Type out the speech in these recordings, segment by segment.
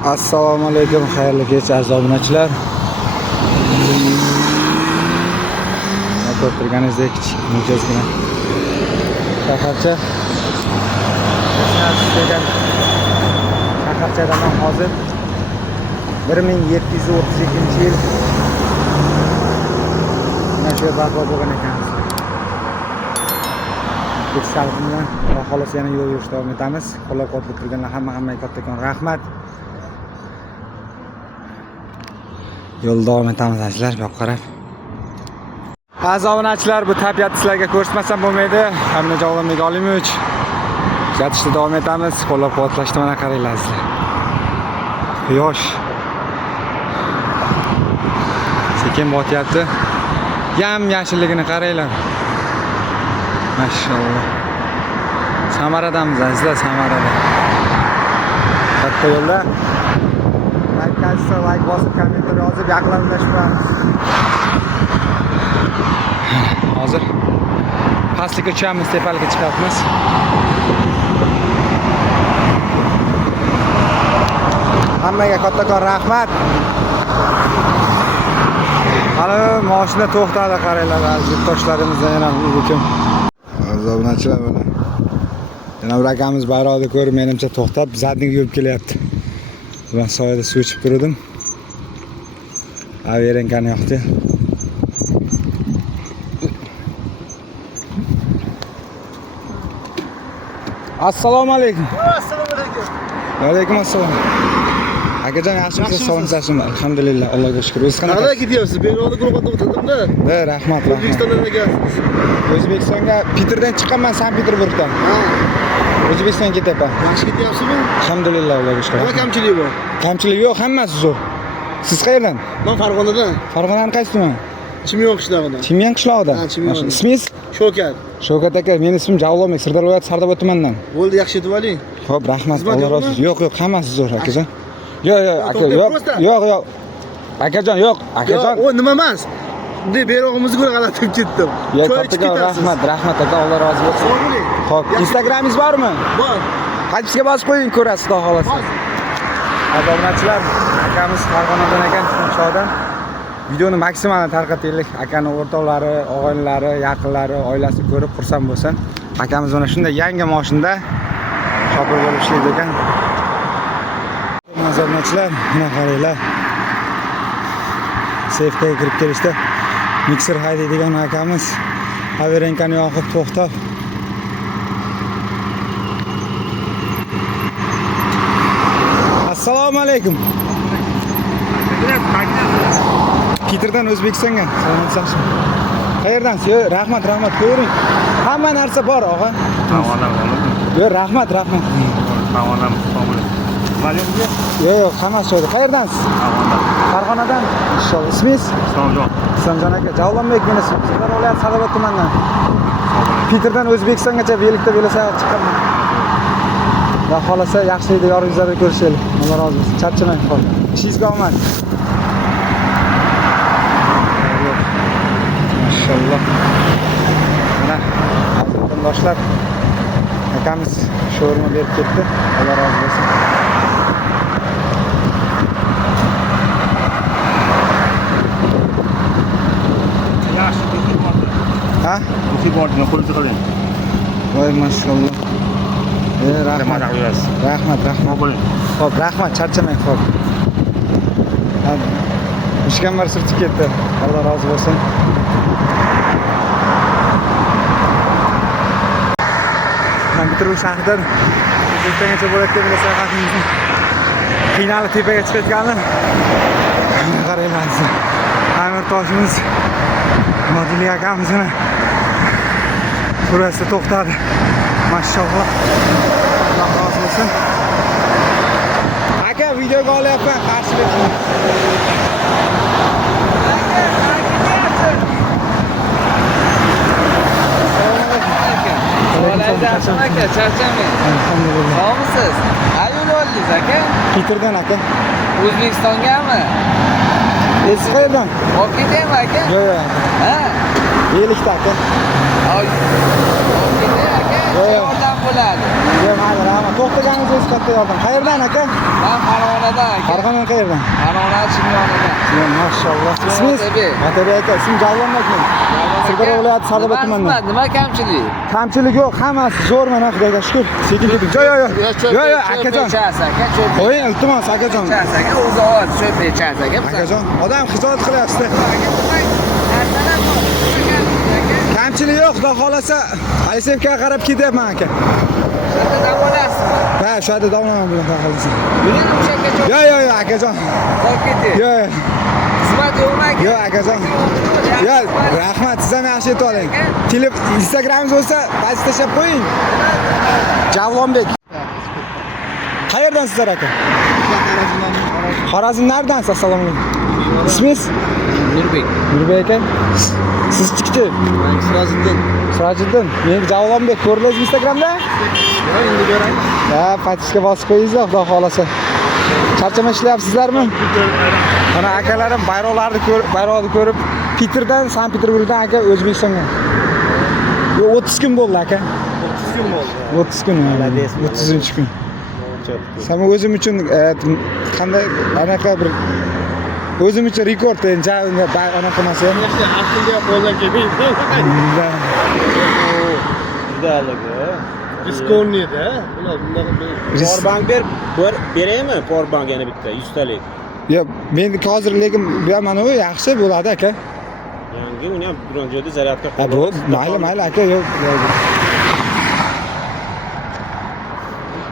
Assalomu alaykum, xayrli kecha aziz obunachilar. Ko'rib turganingizdek kichik mo'jazgina shaharcha. Shaharchadan hozir 1732-yil mana shu barpo bo'lgan ekan. Biz bilan va xolos yana yo'l yurishda davom etamiz. Qo'llab-quvvatlab turganlar hammaga kattakon rahmat. Yo'l davom etamiz azizlar, bu yoqqa qarab. Aziz obunachilar, bu tabiatni sizlarga ko'rsatmasam bo'lmaydi. Hamma joylarga olimoch. Kuzatishda davom etamiz. Qo'llab-quvvatlashda mana qaranglar azizlar. Quyosh sekin botyapti. Yam-yashilligini qaranglar. Maşallah. Samaradamiz azizlar, Samarada. Katta yo'lda. Like bosib, kommentar yozib, yaqinlashib qo'yamiz. Hozir pastlikka tushamiz, tepalikka chiqamiz. Hammaga kattakon rahmat. Hali mashina to'xtadi, qaranglar, aziz yurtdoshlarimizdan yana bugun. Obunachilar mana. Yana bir akamiz bayroqni ko'rib, menimcha to'xtab, zadniga yurib kelyapti. Ben soyada su içip dururdum. Abi yerenkani yoqdi. Assalomu alaykum. Assalomu alaykum. Va alaykum assalom. Akajon yaxshimisiz? Sog'liqsizmi? Alhamdulillah, Allohga shukr. O'z qanaqa? Qanaqa ketyapsiz? Bero'g'li guruhda o'tirdim-da. Rahmat. O'zbekistondan kelasiz. O'zbekistonga Peterdan chiqqanman, Sankt-Peterburgdan. O'zbekistonga ketyapman. Yaxshi ketyapsizmi? Alhamdulillah, Allohga shukr. Nima kamchilik bor? Kamchilik yo'q, hammasi zo'r. Siz qayerdan? Men Farg'onadan. Farg'onaning qaysi tuman? Chimyon qishlog'idan. Chimyon qishlog'idan. Ha, Chimyon. Ismingiz? Shavkat. Shavkat aka, mening ismim Javlon, Sirdaryo viloyati Sardoba tumanidan. Bo'ldi, yaxshi yetib oling. Xo'p, rahmat. Alloh razı olsun. Yo'q, hammasi zo'r akajon. Yo'q, aka, yo'q. Akajon, yo'q, akajon. O nima emas. Bunday berog'imizga ko'ra g'alati qilib ketdim. Choy ichib ketasiz. Rahmat aka, Alloh razı olsun. Xo'p, Instagramingiz bormi? Bor. Hajga bosib qo'ying, ko'rasiz, xudo xolasa. Aziz obunachilar, akamiz Farg'onadan ekan, Chimchoqdan. Videoni maksimal tarqataylik. Akani o'rtoqlari, og'aynilari, yaqinlari, oilasi ko'rib xursand bo'lsin. Akamiz mana shunday yangi mashinada shopir bo'lib ishlaydi ekan. Aziz obunachilar, mana qaranglar. Safe'ga kirib kelishda mikser haydaydigan akamiz avirenkani yoqib to'xtab. Assalomu alaykum. Peterdan O'zbekistonga. Salomatsan. Qayerdansiz? Rahmat, ko'ring. Hamma narsa bor, og'a. Yo'q, rahmat. Yo'q, hammasi joyda. Qayerdansiz? Farg'onadan. Inshaalloh. Ismingiz? Islomjon aka. Javlonbek meni ismim. Sirdaryo viloyati Sardoba tumanidan. Peterdan O'zbekistongacha velikda velosiped chiqqanman. Va xolasa yaxshilikda yoringizlarni ko'rishaylik. Alloh rozi bo'lsin. Charchamang, xo'p. Ishingizga omad. Maşallah. Mana vatandoshlar akamiz sho'rma berib ketdi. Alloh rozi bo'lsin. Ha? O'tib bordim, qo'lga qiling. Voy maşallah. Rahmat. Xo'p, rahmat, charchamang, xo'p. Ishkambar surtib ketdi. Alloh rozi bo'lsin. Sankt-Peterburg shahridan O'zbekistongacha bo'layotgan sayohatimizni qiynalib tepaga chiqayotgani. Qaranglar. Amir toshimiz Modili akamizning burasida to'xtadi. Mashallah. Alloh rozi bo'lsin. Aka, videoga olyapman, qarshilik. Aka, charchamang. Alhamdulillah. Sog'misiz? Ayol oldingiz aka? Peterdan aka. O'zbekistongami? Siz qayerdan? Olib ketaymi aka? Yo'q. Ha? Yelikda aka. Olib ketay aka. Yo'q. Yordam bo'ladi. Yo'q, mayli, rahmat. To'xtaganingiz o'zi katta yordam. Qayerdan aka? Men Farg'onadan aka. Farg'ona qayerdan? Farg'ona Chimyonidan. Mashalloh. Ismingiz? Otabek. Otabek aka, ism Javlonbekmi? Sirdaryo viloyati Sardoba tumanidan. Nima kamchilik? Kamchilik yo'q, hammasi zo'r, mana Xudoga shukr. Sekin keting. Yo'q, akajon. Chas aka, cho'p. Qo'ying, iltimos akajon. Chas aka, o'zi ovoz cho'p chas aka. Akajon, odam xizolat qilyapsiz. Kamchilik yo'q, xudo xolasa. Alisevkaga qarab ketyapman aka. Shunda olasizmi? Ha, shu yerda davolaman bilan xudo xolasa. Yuring o'sha aka cho'p. Yo'q, akajon. Qo'yib keting. Yo'q. Xizmat yo'qmi aka? Yo'q, akajon. Yo'q, rahmat, siz ham yaxshi aytib oling. Instagramingiz bo'lsa, ba'zi tashlab qo'ying. Javlonbek. Qayerdansizlar aka? Xorazm naridansiz? Assalomu alaykum. Ismingiz? Nurbek. Nurbek aka. Sizchi? Sirajiddin. Men Javlonbek, ko'rdingizmi Instagramda? Endi ko'ray. Ha, patishga bosib qo'yinglar, xudo xolasa. Charchamay ishlayapsizlarmi? Mana akalarim bayroqni ko'rib, Peterdan, Sankt-Peterburgdan aka O'zbekistonga. 30 kun bo'ldi aka. 30 kun bo'ldi. 30 kun. 30-kun. Sen o'zim uchun qanday anaqa bir o'zim uchun rekord endi anaqa emas ham. Aqlga qo'ldan kelmaydi. Juda alaga. Diskoniyda. Ular bunday Powerbank beraymi? Powerbank yana bitta 100 talik. Yo'q, meniki hozir lekin bu ham mana u yaxshi bo'ladi aka. Yangi uni ham biron joyda zaryadka Ha, bu mayli aka, yo'q.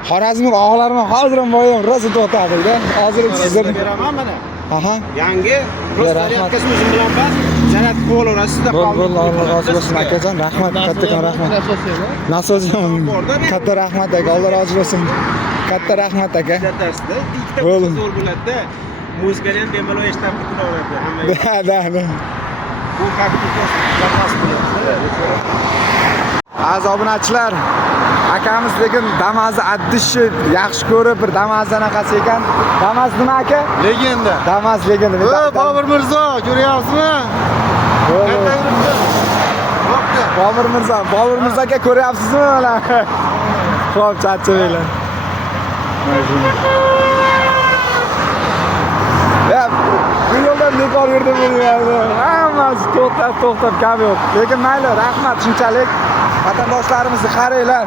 Xorazmlik og'larni hozir ham boyam rosa to'xtadi-da. Hozir sizlarni beraman mana. Aha. Yangi prosta zaryadkasi o'zim bilan bas. Zaryadka qo'laverasizda Bo'ldi, Alloh rozi bo'lsin akajon. Rahmat, kattakon rahmat. Nasozim. Katta rahmat aka, Alloh rozi bo'lsin. Katta rahmat aka. Darsda ikkita Bo'ldi. zo'r bo'ladi-da. Muzikani ham bemalol eshitib kutaveradi hamma. Da. Bu faktika zapas bo'ladi. Aziz obunachilar, akamiz lekin Damas'ni addishi yaxshi ko'rib, bir Damas anaqasi ekan. Damas nima aka? legenda. Damas legenda. Bobur Mirzo, ko'ryapsizmi? Katta yuribdi. Bo'pti. Bobur Mirzo aka ko'ryapsizmi mana? Xo'p, charchamanglar. Ya, bu yo'ldan bekor yurdim yani. Hammasi to'xtab kam yo'q. Lekin mayli, rahmat shunchalik. Vatandoshlarimizni qaranglar.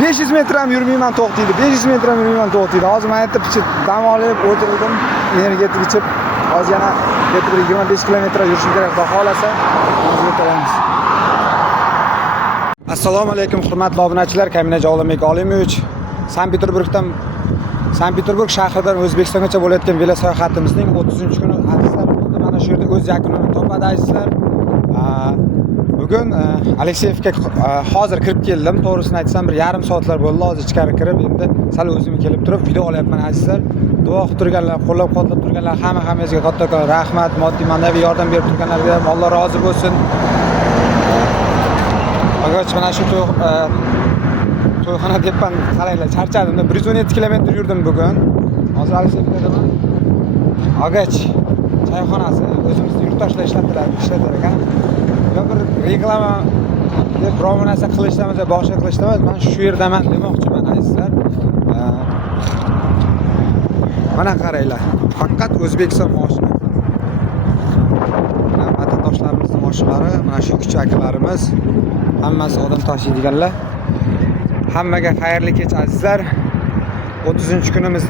500 metr ham yurmayman to'xtaydi. 500 metr ham yurmayman to'xtaydi. Hozir men aytib dam olib o'tirdim, energetik ichib, hozir yana 25 kilometr yurishim kerak. Xudo xolasa, hozir o'tamiz. Assalomu alaykum hurmatli obunachilar, Kamina Javlonbek Olimovich. Sankt-Peterburg shahridan O'zbekistongacha bo'layotgan velo sayohatimizning 30-kuni azizlar, xuddi mana shu yerda o'z yakunini topadi azizlar. Bugun Alekseyevga hozir kirib keldim. To'g'risini aytsam, bir yarim soatlar bo'ldi. Hozir ichkari kirib, endi sal o'zim kelib turib video olyapman azizlar. Duo qilib turganlar, qo'llab-quvvatlab turganlar hammangizga kattakon rahmat, moddiy ma'naviy yordam berib turganlarga ham Alloh rozi bo'lsin. Agach mana shu to'yxona debman, qaranglar, charchadim. 117 kilometr yurdim bugun. Hozir Alekseyevdaman. Agach choyxonasi o'zimizning yurtdoshlar ishlatar ekan. Yo bir reklama deb biror narsa qilishdan o'zi boshqa qilishdan emas, men shu yerdaman demoqchiman azizlar. Mana qaranglar, faqat O'zbekiston moshina. Mana vatandoshlarimiz moshinalari, mana shu kichik akalarimiz hammasi odam tashiydiganlar. Hammaga xayrli kech azizlar. 30-kunimiz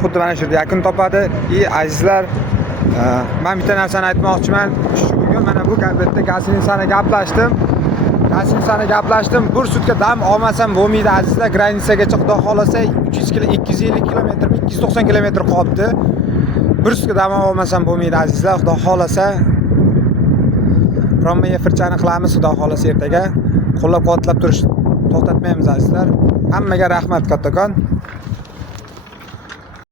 xuddi mana shu yerda yakun topadi. Azizlar, men bitta narsani aytmoqchiman. Bugun mana bu yerda gasinsani gaplashdim. Bir sutka dam olmasam bo'lmaydi azizlar. Granitsagacha xudo xolasa 250 kilometr, 290 kilometr qolibdi. Bir sutka dam olmasam bo'lmaydi azizlar. Xudo xolasa Romiya firchani qilamiz xudo xolasa ertaga. Qo'llab-quvvatlab turish to'xtatmaymiz azizlar. Hammaga rahmat kattakon.